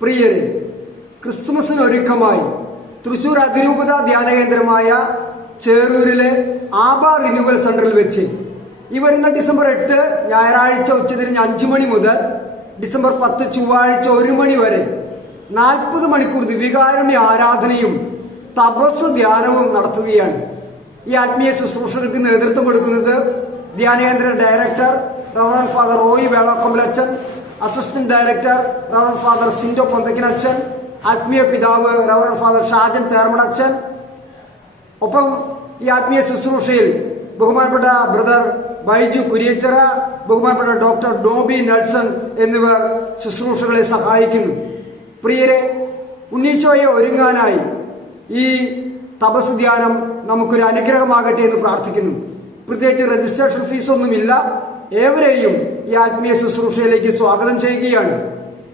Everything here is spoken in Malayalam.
പ്രിയരെ, ക്രിസ്തുമസിനൊരുക്കമായി തൃശൂർ അതിരൂപത ധ്യാന കേന്ദ്രമായ ചേറൂരിലെ ആബ റിന്യൂവൽ സെന്ററിൽ വെച്ച് ഈ വരുന്ന ഡിസംബർ 8 ഞായറാഴ്ച ഉച്ചതിരിഞ്ഞ് 5 മണി മുതൽ ഡിസംബർ 10 ചൊവ്വാഴ്ച 1 മണി വരെ 40 മണിക്കൂർ ദിവ്യകാരുണ്യ ആരാധനയും തപസ് ധ്യാനവും നടത്തുകയാണ്. ഈ ആത്മീയ ശുശ്രൂഷകൾക്ക് നേതൃത്വം കൊടുക്കുന്നത് ധ്യാനകേന്ദ്ര ഡയറക്ടർ റവറൻ ഫാദർ റോയി വേളാക്കൊമ്പലച്ചൻ, assistant director reverend father Sindo പൊന്തക്കിനച്ചൻ, ആത്മീയ പിതാവ് റവറൻ ഫാദർ ഷാജൻ തേർമടച്ചൻ. ഒപ്പം ഈ ആത്മീയ ശുശ്രൂഷയിൽ ബഹുമാനപ്പെട്ട ബ്രദർ ബൈജു കുരിയച്ചിറ, ബഹുമാനപ്പെട്ട ഡോക്ടർ ഡോബി നൾസൺ എന്നിവർ ശുശ്രൂഷകളെ സഹായിക്കുന്നു. പ്രിയരെ, ഉണ്ണീശോയെ ഒരുങ്ങാനായി ഈ തപസ് ധ്യാനം നമുക്കൊരു അനുഗ്രഹമാകട്ടെ എന്ന് പ്രാർത്ഥിക്കുന്നു. പ്രത്യേകിച്ച് രജിസ്ട്രേഷൻ ഫീസൊന്നുമില്ല. ഏവരെയും ഈ ആത്മീയ ശുശ്രൂഷയിലേക്ക് സ്വാഗതം ചെയ്യുകയാണ്.